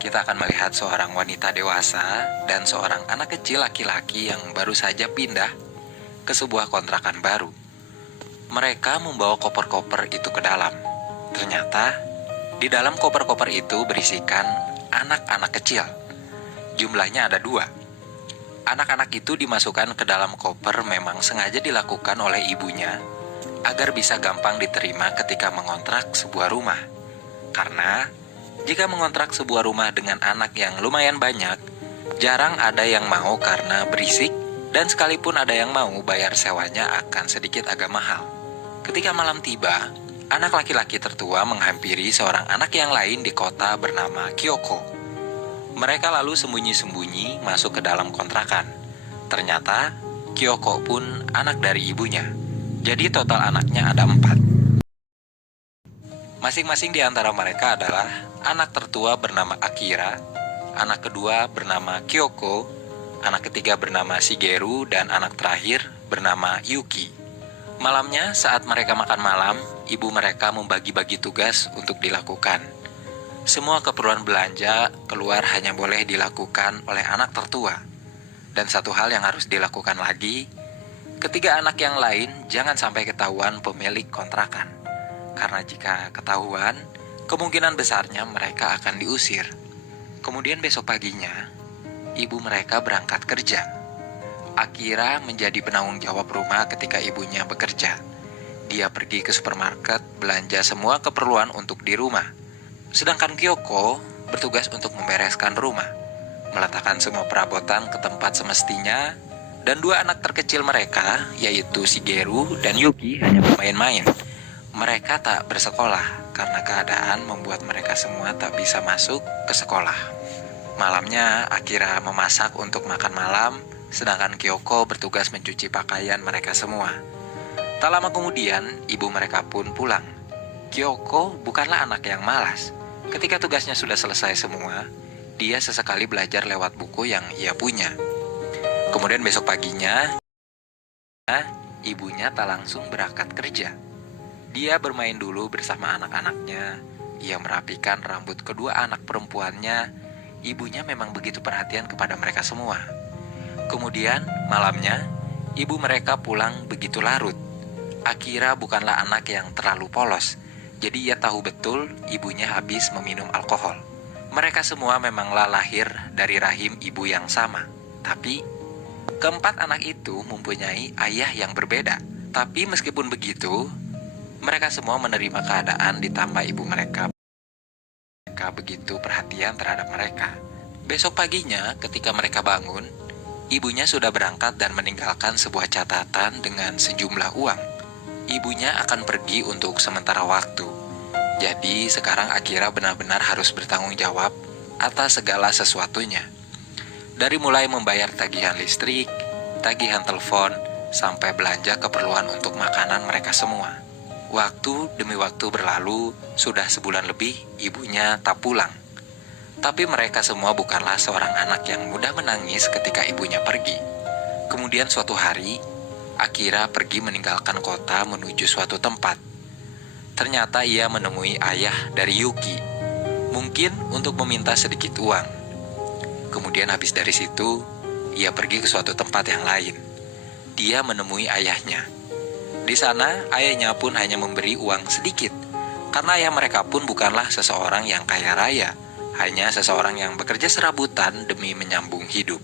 kita akan melihat seorang wanita dewasa dan seorang anak kecil laki-laki yang baru saja pindah ke sebuah kontrakan baru. Mereka membawa koper-koper itu ke dalam. Ternyata, di dalam koper-koper itu berisikan anak-anak kecil. Jumlahnya ada 2. Anak-anak itu dimasukkan ke dalam koper memang sengaja dilakukan oleh ibunya agar bisa gampang diterima ketika mengontrak sebuah rumah. Karena jika mengontrak sebuah rumah dengan anak yang lumayan banyak, jarang ada yang mau karena berisik, dan sekalipun ada yang mau, bayar sewanya akan sedikit agak mahal. Ketika malam tiba, anak laki-laki tertua menghampiri seorang anak yang lain di kota bernama Kyoko. Mereka lalu sembunyi-sembunyi masuk ke dalam kontrakan. Ternyata, Kyoko pun anak dari ibunya. Jadi total anaknya ada 4. Masing-masing di antara mereka adalah anak tertua bernama Akira, anak kedua bernama Kyoko, anak ketiga bernama Shigeru, dan anak terakhir bernama Yuki. Malamnya saat mereka makan malam, ibu mereka membagi-bagi tugas untuk dilakukan. Semua keperluan belanja keluar hanya boleh dilakukan oleh anak tertua. Dan satu hal yang harus dilakukan lagi, ketiga anak yang lain jangan sampai ketahuan pemilik kontrakan. Karena jika ketahuan, kemungkinan besarnya mereka akan diusir. Kemudian besok paginya, ibu mereka berangkat kerja. Akira menjadi penanggung jawab rumah ketika ibunya bekerja. Dia pergi ke supermarket, belanja semua keperluan untuk di rumah. Sedangkan Kyoko bertugas untuk membereskan rumah, meletakkan semua perabotan ke tempat semestinya, dan 2 anak terkecil mereka, yaitu Shigeru dan Yuki, hanya bermain-main. Mereka tak bersekolah karena keadaan membuat mereka semua tak bisa masuk ke sekolah. Malamnya, Akira memasak untuk makan malam, sedangkan Kyoko bertugas mencuci pakaian mereka semua. Tak lama kemudian, ibu mereka pun pulang. Kyoko bukanlah anak yang malas. Ketika tugasnya sudah selesai semua, dia sesekali belajar lewat buku yang ia punya. Kemudian besok paginya, ibunya tak langsung berangkat kerja. Dia bermain dulu bersama anak-anaknya. Ia merapikan rambut kedua anak perempuannya. Ibunya memang begitu perhatian kepada mereka semua. Kemudian malamnya, ibu mereka pulang begitu larut. Akira bukanlah anak yang terlalu polos, jadi ia tahu betul ibunya habis meminum alkohol. Mereka semua memanglah lahir dari rahim ibu yang sama. Tapi, keempat anak itu mempunyai ayah yang berbeda. Tapi meskipun begitu, mereka semua menerima keadaan ditambah ibu mereka begitu perhatian terhadap mereka. Besok paginya ketika mereka bangun, ibunya sudah berangkat dan meninggalkan sebuah catatan dengan sejumlah uang. Ibunya akan pergi untuk sementara waktu. Jadi sekarang Akira benar-benar harus bertanggung jawab atas segala sesuatunya. Dari mulai membayar tagihan listrik, tagihan telepon, sampai belanja keperluan untuk makanan mereka semua. Waktu demi waktu berlalu, sudah sebulan lebih ibunya tak pulang. Tapi mereka semua bukanlah seorang anak yang mudah menangis ketika ibunya pergi. Kemudian suatu hari, Akira pergi meninggalkan kota menuju suatu tempat. Ternyata ia menemui ayah dari Yuki, mungkin untuk meminta sedikit uang. Kemudian habis dari situ, ia pergi ke suatu tempat yang lain. Dia menemui ayahnya. Di sana, ayahnya pun hanya memberi uang sedikit, karena ayah mereka pun bukanlah seseorang yang kaya raya, hanya seseorang yang bekerja serabutan demi menyambung hidup.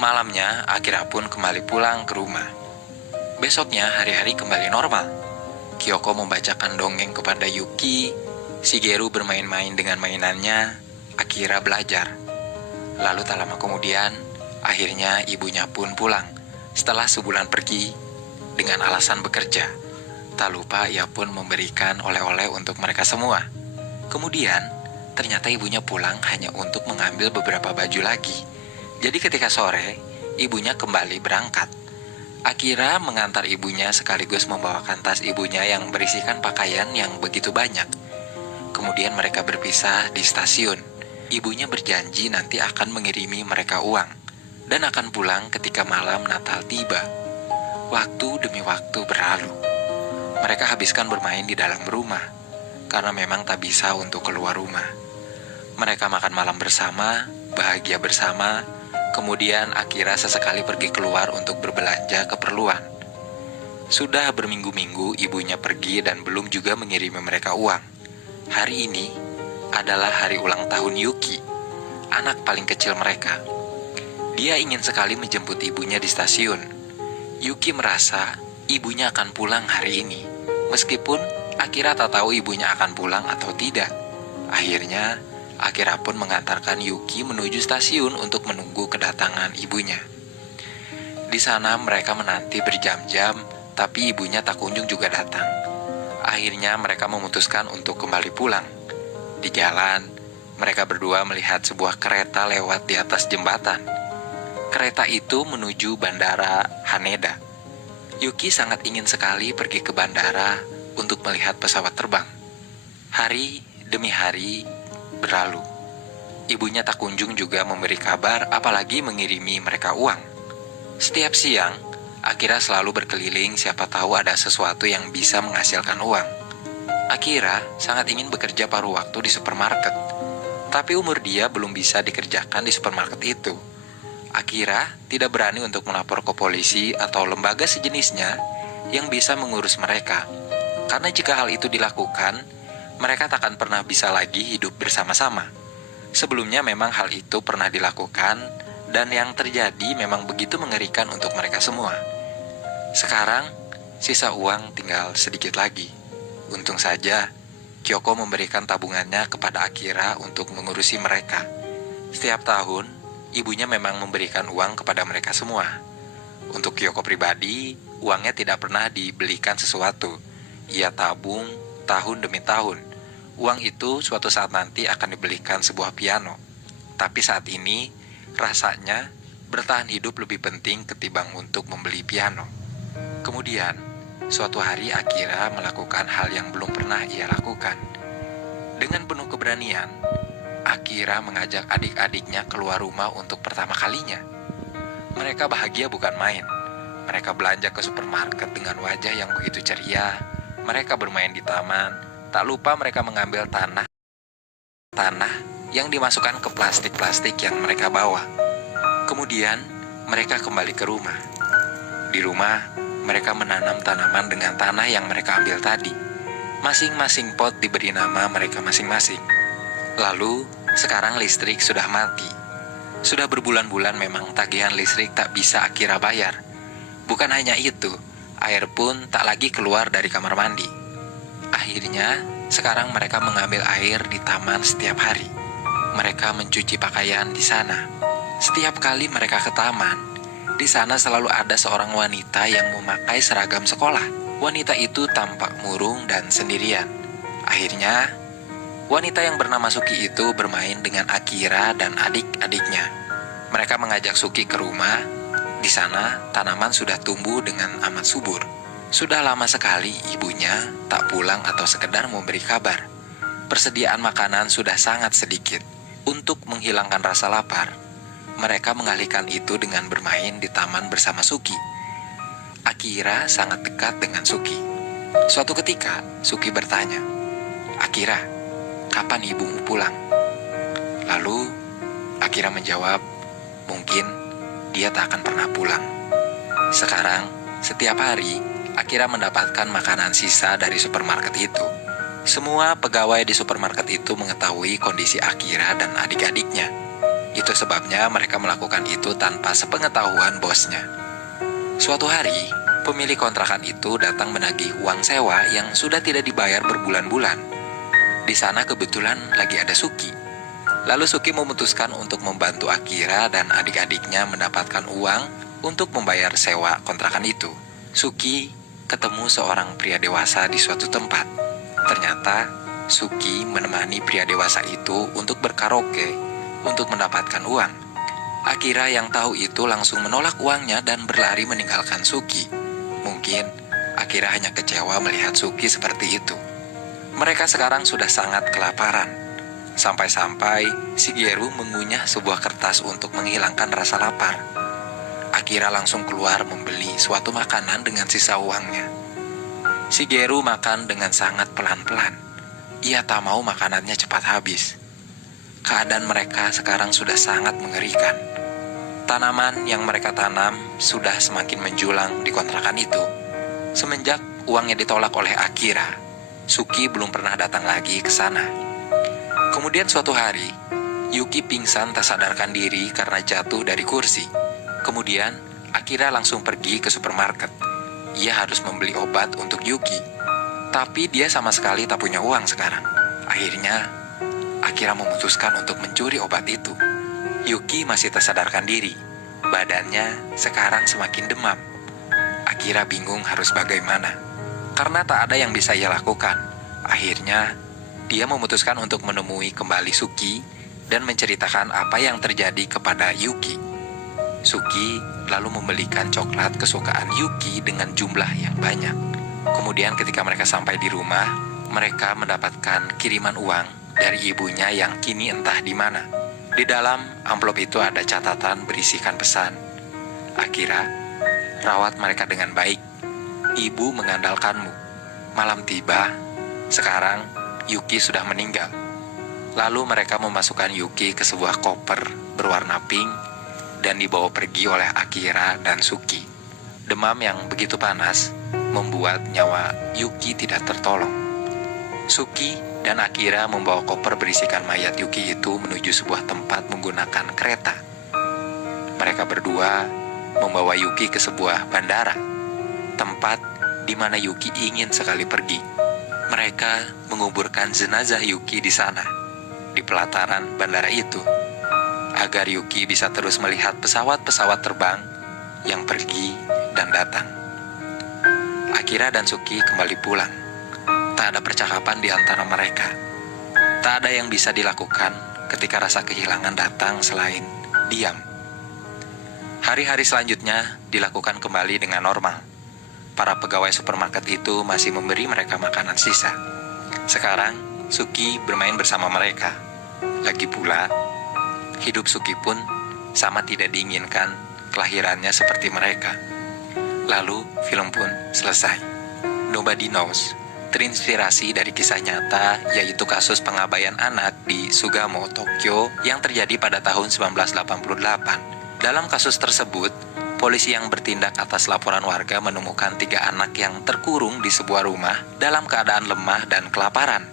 Malamnya, Akira pun kembali pulang ke rumah. Besoknya, hari-hari kembali normal. Kyoko membacakan dongeng kepada Yuki, Shigeru bermain-main dengan mainannya, Akira belajar. Lalu tak lama kemudian, akhirnya ibunya pun pulang. Setelah sebulan pergi, dengan alasan bekerja. Tak lupa ia pun memberikan oleh-oleh untuk mereka semua. Kemudian, ternyata ibunya pulang hanya untuk mengambil beberapa baju lagi. Jadi ketika sore, ibunya kembali berangkat. Akira mengantar ibunya sekaligus membawakan tas ibunya yang berisikan pakaian yang begitu banyak. Kemudian mereka berpisah di stasiun. Ibunya berjanji nanti akan mengirimi mereka uang dan akan pulang ketika malam Natal tiba. Waktu demi waktu berlalu. Mereka habiskan bermain di dalam rumah, karena memang tak bisa untuk keluar rumah. Mereka makan malam bersama, bahagia bersama, kemudian Akira sesekali pergi keluar untuk berbelanja keperluan. Sudah berminggu-minggu ibunya pergi dan belum juga mengirimi mereka uang. Hari ini adalah hari ulang tahun Yuki, anak paling kecil mereka. Dia ingin sekali menjemput ibunya di stasiun. Yuki merasa ibunya akan pulang hari ini, meskipun Akira tak tahu ibunya akan pulang atau tidak. Akhirnya, Akira pun mengantarkan Yuki menuju stasiun untuk menunggu kedatangan ibunya. Di sana mereka menanti berjam-jam, tapi ibunya tak kunjung juga datang. Akhirnya mereka memutuskan untuk kembali pulang. Di jalan, mereka berdua melihat sebuah kereta lewat di atas jembatan. Kereta itu menuju bandara Haneda. Yuki sangat ingin sekali pergi ke bandara untuk melihat pesawat terbang. Hari demi hari berlalu. Ibunya tak kunjung juga memberi kabar, apalagi mengirimi mereka uang. Setiap siang, Akira selalu berkeliling, siapa tahu ada sesuatu yang bisa menghasilkan uang. Akira sangat ingin bekerja paruh waktu di supermarket, tapi umur dia belum bisa dikerjakan di supermarket itu. Akira tidak berani untuk melapor ke polisi atau lembaga sejenisnya yang bisa mengurus mereka, karena jika hal itu dilakukan, mereka takkan pernah bisa lagi hidup bersama-sama. Sebelumnya memang hal itu pernah dilakukan, dan yang terjadi memang begitu mengerikan untuk mereka semua. Sekarang, sisa uang tinggal sedikit lagi. Untung saja, Kyoko memberikan tabungannya kepada Akira untuk mengurusi mereka. Setiap tahun, ibunya memang memberikan uang kepada mereka semua. Untuk Kyoko pribadi, uangnya tidak pernah dibelikan sesuatu. Ia tabung tahun demi tahun. Uang itu suatu saat nanti akan dibelikan sebuah piano. Tapi saat ini, rasanya bertahan hidup lebih penting ketimbang untuk membeli piano. Kemudian, suatu hari Akira melakukan hal yang belum pernah ia lakukan. Dengan penuh keberanian, Akira mengajak adik-adiknya keluar rumah untuk pertama kalinya. Mereka bahagia bukan main. Mereka belanja ke supermarket dengan wajah yang begitu ceria. Mereka bermain di taman. Tak lupa mereka mengambil tanah yang dimasukkan ke plastik-plastik yang mereka bawa. Kemudian, mereka kembali ke rumah. Di rumah, mereka menanam tanaman dengan tanah yang mereka ambil tadi. Masing-masing pot diberi nama mereka masing-masing. Lalu, sekarang listrik sudah mati. Sudah berbulan-bulan memang tagihan listrik tak bisa Akira bayar. Bukan hanya itu, air pun tak lagi keluar dari kamar mandi. Akhirnya, sekarang mereka mengambil air di taman setiap hari. Mereka mencuci pakaian di sana. Setiap kali mereka ke taman, di sana selalu ada seorang wanita yang memakai seragam sekolah. Wanita itu tampak murung dan sendirian. Akhirnya, wanita yang bernama Suki itu bermain dengan Akira dan adik-adiknya. Mereka mengajak Suki ke rumah. Di sana, tanaman sudah tumbuh dengan amat subur. Sudah lama sekali ibunya tak pulang atau sekedar memberi kabar. Persediaan makanan sudah sangat sedikit. Untuk menghilangkan rasa lapar, mereka mengalihkan itu dengan bermain di taman bersama Suki. Akira sangat dekat dengan Suki. Suatu ketika, Suki bertanya, "Akira, kapan ibumu pulang?" Lalu, Akira menjawab, "Mungkin dia tak akan pernah pulang." Sekarang, setiap hari, Akira mendapatkan makanan sisa dari supermarket itu. Semua pegawai di supermarket itu mengetahui kondisi Akira dan adik-adiknya. Itu sebabnya mereka melakukan itu tanpa sepengetahuan bosnya. Suatu hari, pemilik kontrakan itu datang menagih uang sewa yang sudah tidak dibayar berbulan-bulan. Di sana kebetulan lagi ada Suki. Lalu Suki memutuskan untuk membantu Akira dan adik-adiknya mendapatkan uang untuk membayar sewa kontrakan itu. Suki ketemu seorang pria dewasa di suatu tempat. Ternyata, Suki menemani pria dewasa itu untuk berkaraoke untuk mendapatkan uang. Akira yang tahu itu langsung menolak uangnya dan berlari meninggalkan Suki. Mungkin Akira hanya kecewa melihat Suki seperti itu. Mereka sekarang sudah sangat kelaparan. Sampai-sampai Shigeru mengunyah sebuah kertas untuk menghilangkan rasa lapar. Akira langsung keluar membeli suatu makanan dengan sisa uangnya. Shigeru makan dengan sangat pelan-pelan. Ia tak mau makanannya cepat habis. keadaan mereka sekarang sudah sangat mengerikan. Tanaman yang mereka tanam sudah semakin menjulang di kontrakan itu. Semenjak uangnya ditolak oleh Akira, Suki belum pernah datang lagi ke sana. Kemudian suatu hari, Yuki pingsan tak sadarkan diri karena jatuh dari kursi. Kemudian, Akira langsung pergi ke supermarket. Ia harus membeli obat untuk Yuki. Tapi dia sama sekali tak punya uang sekarang. Akhirnya, Akira memutuskan untuk mencuri obat itu. Yuki masih tak sadarkan diri. Badannya sekarang semakin demam. Akira bingung harus bagaimana. Karena tak ada yang bisa ia lakukan. Akhirnya, dia memutuskan untuk menemui kembali Suki dan menceritakan apa yang terjadi kepada Yuki. Suki lalu membelikan coklat kesukaan Yuki dengan jumlah yang banyak. Kemudian ketika mereka sampai di rumah, mereka mendapatkan kiriman uang dari ibunya yang kini entah di mana. Di dalam amplop itu ada catatan berisikan pesan. Akira, rawat mereka dengan baik. Ibu mengandalkanmu. Malam tiba, sekarang Yuki sudah meninggal. Lalu mereka memasukkan Yuki ke sebuah koper berwarna pink dan dibawa pergi oleh Akira dan Suki. Demam yang begitu panas membuat nyawa Yuki tidak tertolong. Suki dan Akira membawa koper berisikan mayat Yuki itu menuju sebuah tempat menggunakan kereta. Mereka berdua membawa Yuki ke sebuah bandara, tempat di mana Yuki ingin sekali pergi. Mereka menguburkan jenazah Yuki di sana, di pelataran bandara itu, agar Yuki bisa terus melihat pesawat-pesawat terbang yang pergi dan datang. Akira dan Suki kembali pulang. Tak ada percakapan di antara mereka. Tak ada yang bisa dilakukan ketika rasa kehilangan datang selain diam. Hari-hari selanjutnya dilakukan kembali dengan normal. Para pegawai supermarket itu masih memberi mereka makanan sisa. Sekarang, Suki bermain bersama mereka. Lagi pula, hidup Suki pun sama tidak diinginkan kelahirannya seperti mereka. Lalu, film pun selesai. Nobody Knows terinspirasi dari kisah nyata, yaitu kasus pengabaian anak di Sugamo, Tokyo yang terjadi pada tahun 1988. Dalam kasus tersebut, polisi yang bertindak atas laporan warga menemukan 3 anak yang terkurung di sebuah rumah dalam keadaan lemah dan kelaparan,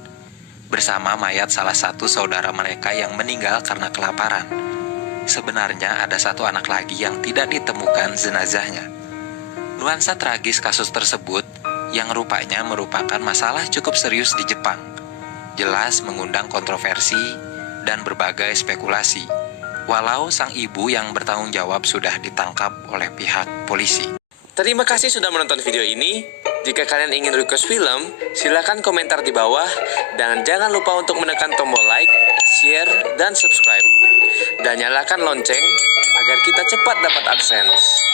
bersama mayat salah satu saudara mereka yang meninggal karena kelaparan. Sebenarnya ada 1 anak lagi yang tidak ditemukan jenazahnya. Nuansa tragis kasus tersebut yang rupanya merupakan masalah cukup serius di Jepang, jelas mengundang kontroversi dan berbagai spekulasi, walau sang ibu yang bertanggung jawab sudah ditangkap oleh pihak polisi. Terima kasih sudah menonton video ini. Jika kalian ingin request film, silakan komentar di bawah, dan jangan lupa untuk menekan tombol like, share, dan subscribe. Dan nyalakan lonceng agar kita cepat dapat AdSense.